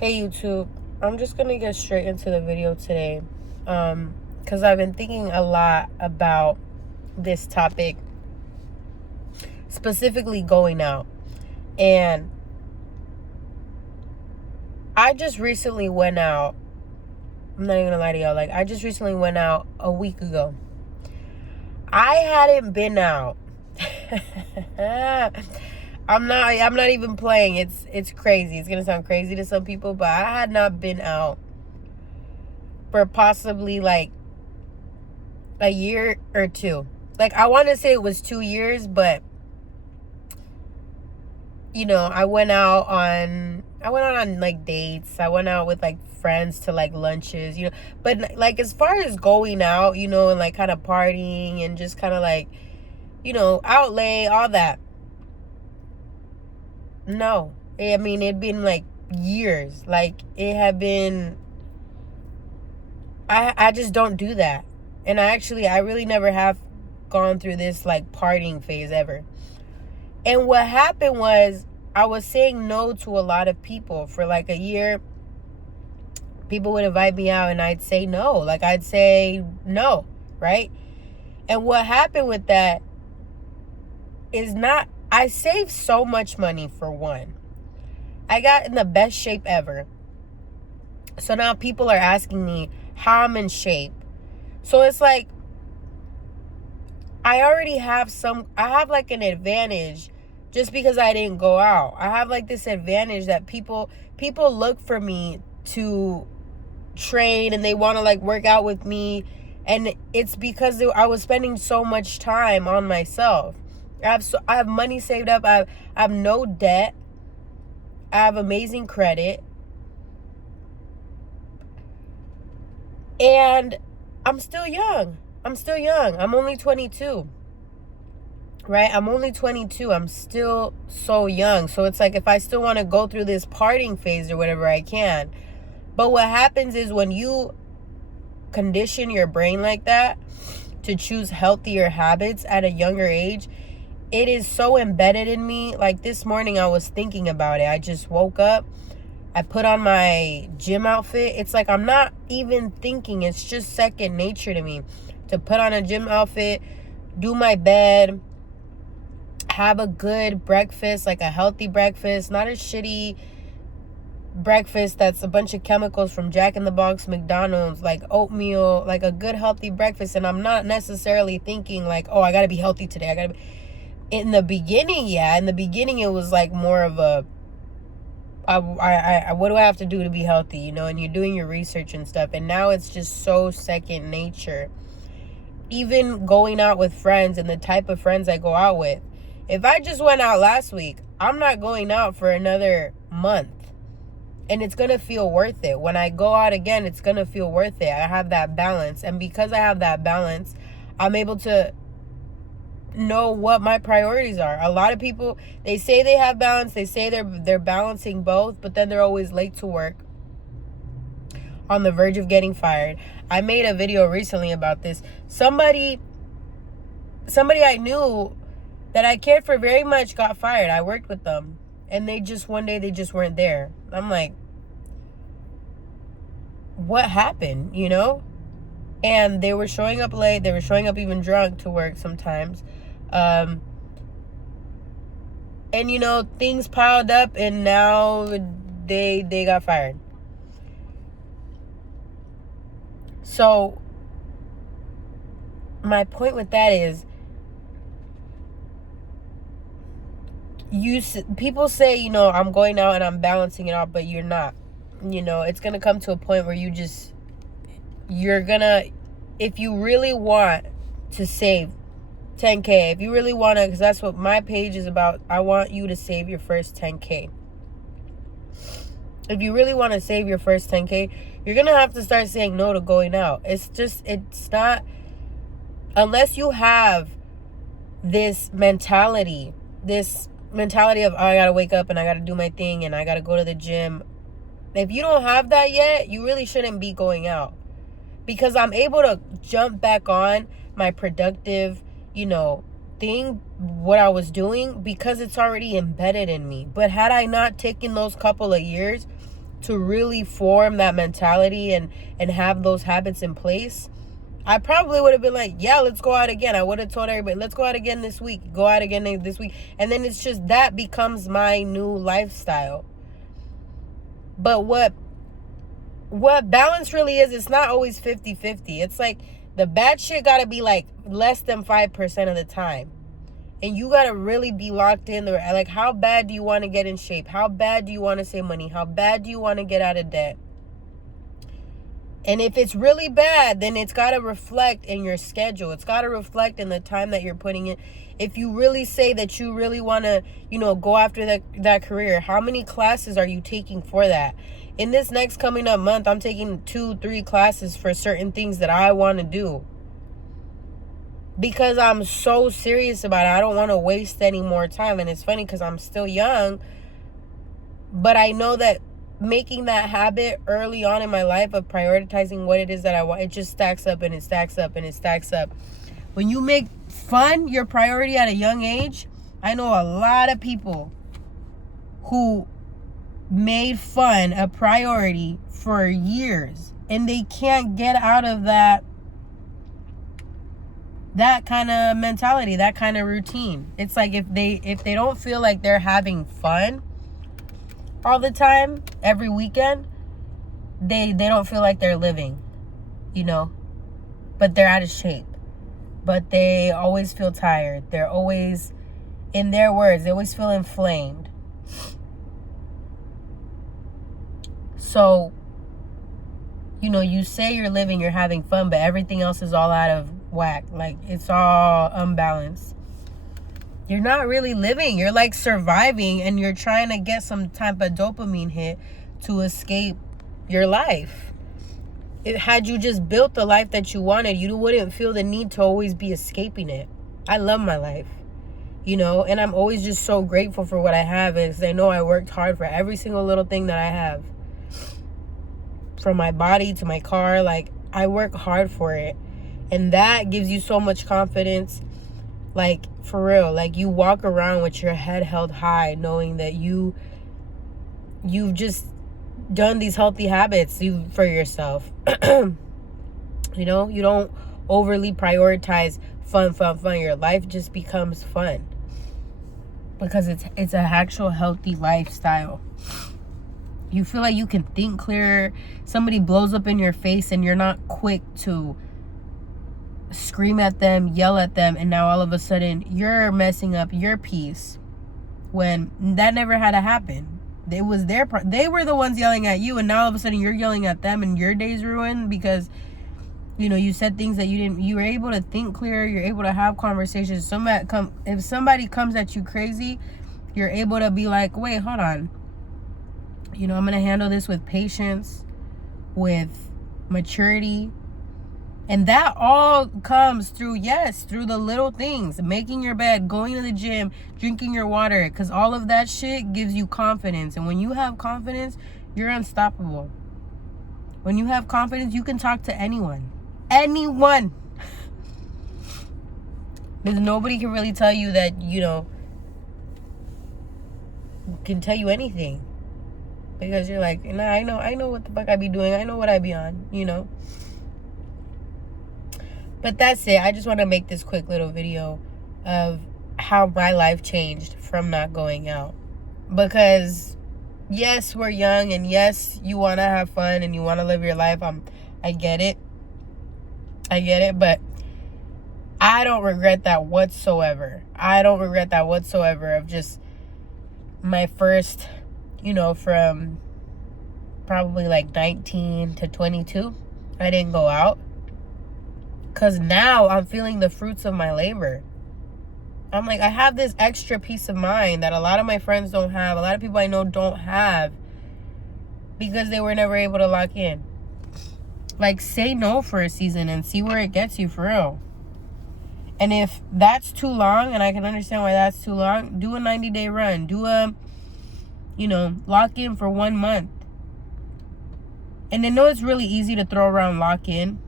Hey YouTube, I'm just gonna get straight into the video today because I've been thinking a lot about this topic, specifically going out. And I just recently went out. I'm not even gonna lie to y'all, I just recently went out a week ago. I hadn't been out. I'm not even playing. It's crazy. It's gonna sound crazy to some people, but I had not been out for possibly a year or two. I want to say it was 2 years, but I went out on dates. I went out with friends to lunches, but as far as going out, and kind of partying and just kind of outlay, all that. No. I mean, it'd been years. It had been, I just don't do that. And I really never have gone through this partying phase ever. And what happened was I was saying no to a lot of people for a year. People would invite me out and I'd say no. I'd say no, right? And what happened with that is I saved so much money, for one. I got in the best shape ever. So now people are asking me how I'm in shape. So it's I already have an advantage just because I didn't go out. I have this advantage that people look for me to train and they want to work out with me. And it's because I was spending so much time on myself. I have money saved up. I have no debt. I have amazing credit. And I'm still young. I'm only 22. Right? I'm only 22. I'm still so young. So it's if I still want to go through this partying phase or whatever, I can. But what happens is when you condition your brain like that to choose healthier habits at a younger age, it is so embedded in me. This morning I was thinking about it. I just woke up. I put on my gym outfit. It's I'm not even thinking. It's just second nature to me to put on a gym outfit, do my bed, have a good breakfast, a healthy breakfast, not a shitty breakfast that's a bunch of chemicals from Jack in the Box, McDonald's, oatmeal, a good healthy breakfast. And I'm not necessarily thinking oh, I gotta be healthy today. In the beginning, it was more of a I what do I have to do to be healthy, and you're doing your research and stuff. And now it's just so second nature. Even going out with friends and the type of friends I go out with. If I just went out last week, I'm not going out for another month. And it's going to feel worth it. When I go out again, it's going to feel worth it. I have that balance. And because I have that balance, I'm able to know what my priorities are. A lot of people, they say they have balance. They say they're balancing both, but then they're always late to work, on the verge of getting fired. I made a video recently about this. Somebody I knew that I cared for very much got fired. I worked with them. And one day they just weren't there. I'm like, what happened, And they were showing up late. They were showing up even drunk to work sometimes. And, things piled up and now they got fired. So my point with that is, people say, I'm going out and I'm balancing it out, but you're not. It's going to come to a point where you're going to, if you really want to save 10K, if you really want to, because that's what my page is about. I want you to save your first 10K. If you really want to save your first 10K, you're going to have to start saying no to going out. It's not, unless you have this mentality of, oh, I got to wake up and I got to do my thing and I got to go to the gym. If you don't have that yet, you really shouldn't be going out. Because I'm able to jump back on my productive, thing, what I was doing, because it's already embedded in me. But had I not taken those couple of years to really form that mentality and have those habits in place, I probably would have been like, yeah, let's go out again. I would have told everybody, let's go out again this week. Go out again this week. And then it's just that becomes my new lifestyle. But what balance really is, it's not always 50-50. It's like the bad shit got to be like less than 5% of the time. And you got to really be locked in there. Like, how bad do you want to get in shape? How bad do you want to save money? How bad do you want to get out of debt? And if it's really bad, then it's got to reflect in your schedule. It's got to reflect in the time that you're putting in. If you really say that you really want to, go after that career, how many classes are you taking for that? In this next coming up month, I'm taking 2-3 classes for certain things that I want to do. Because I'm so serious about it. I don't want to waste any more time. And it's funny because I'm still young. But I know that making that habit early on in my life of prioritizing what it is that I want, it just stacks up and it stacks up and it stacks up. When you make fun your priority at a young age, I know a lot of people who made fun a priority for years. And they can't get out of that kind of mentality, that kind of routine. It's like if they don't feel like they're having fun all the time, every weekend, they don't feel like they're living, but they're out of shape, but they always feel tired. They're always, in their words, they always feel inflamed. So, you say you're living, you're having fun, but everything else is all out of whack. Like, it's all unbalanced. You're not really living. You're like surviving, and you're trying to get some type of dopamine hit to escape your life. Had you just built the life that you wanted, you wouldn't feel the need to always be escaping it. I love my life, and I'm always just so grateful for what I have, because I know I worked hard for every single little thing that I have. From my body to my car, like, I work hard for it. And that gives you so much confidence. Like, for real, like, you walk around with your head held high, knowing that you've just done these healthy habits for yourself. You don't overly prioritize fun. Your life just becomes fun because it's an actual healthy lifestyle. You feel like you can think clearer. Somebody blows up in your face and you're not quick to scream at them, yell at them, and now all of a sudden you're messing up your peace when that never had to happen. It was they were the ones yelling at you, and now all of a sudden you're yelling at them and your day's ruined because you said things that you were able to think clear. You're able to have conversations. If somebody comes at you crazy, you're able to be like, wait, hold on. I'm going to handle this with patience, with maturity. And that all comes through the little things. Making your bed, going to the gym, drinking your water. Because all of that shit gives you confidence. And when you have confidence, you're unstoppable. When you have confidence, you can talk to anyone. Anyone. Because nobody can really tell you that, can tell you anything. Because you're like, nah, I know what the fuck I be doing. I know what I be on, But that's it. I just want to make this quick little video of how my life changed from not going out. Because, yes, we're young, and yes, you want to have fun and you want to live your life. I get it. But I don't regret that whatsoever. Of just my first, from probably like 19 to 22, I didn't go out. Because now I'm feeling the fruits of my labor. I'm like, I have this extra peace of mind that a lot of my friends don't have. A lot of people I know don't have. Because they were never able to lock in. Like, say no for a season and see where it gets you for real. And if that's too long, and I can understand why that's too long, do a 90-day run. Do a, lock in for 1 month. And I know it's really easy to throw around lock in.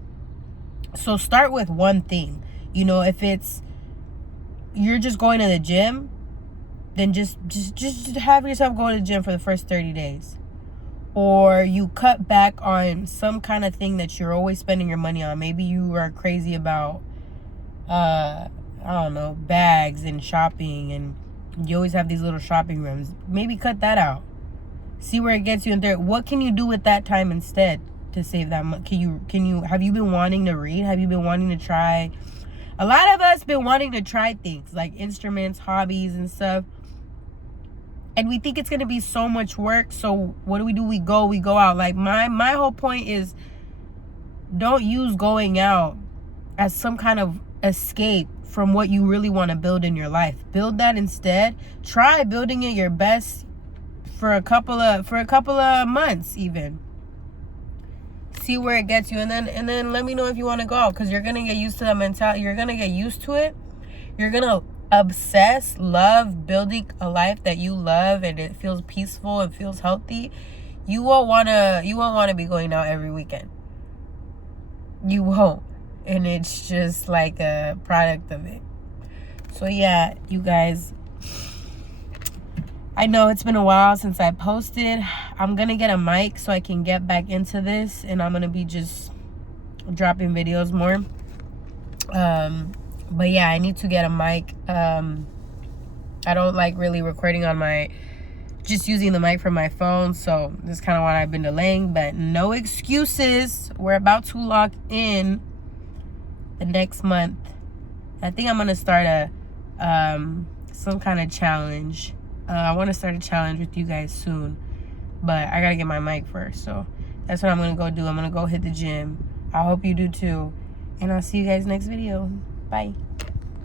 So start with one thing. If it's, you're just going to the gym, then just have yourself go to the gym for the first 30 days. or you cut back on some kind of thing that you're always spending your money on. Maybe you are crazy about I don't know, bags and shopping, and you always have these little shopping runs. Maybe cut that out. See where it gets you in there. What can you do with that time instead to save that money? Can you have you been wanting to read? Have you been wanting to try? A lot of us been wanting to try things like instruments, hobbies and stuff. And we think it's going to be so much work. So what do? We go out. Like my whole point is, don't use going out as some kind of escape from what you really want to build in your life. Build that instead. Try building it your best for a couple of months even. See where it gets you, and then let me know if you want to go out, because you're gonna get used to that mentality. You're gonna get used to it. You're gonna love building a life that you love, and it feels peaceful and feels healthy. You won't wanna be going out every weekend. You won't. And it's just like a product of it. So yeah, you guys, I know it's been a while since I posted. I'm gonna get a mic so I can get back into this, and I'm gonna be just dropping videos more. But yeah, I need to get a mic. I don't like really recording on just using the mic from my phone, so that's kind of why I've been delaying. But no excuses. We're about to lock in the next month. I think I'm gonna start some kind of challenge. I want to start a challenge with you guys soon, but I gotta get my mic first. So that's what I'm gonna go do. I'm gonna go hit the gym. I hope you do too, and I'll see you guys next video. Bye.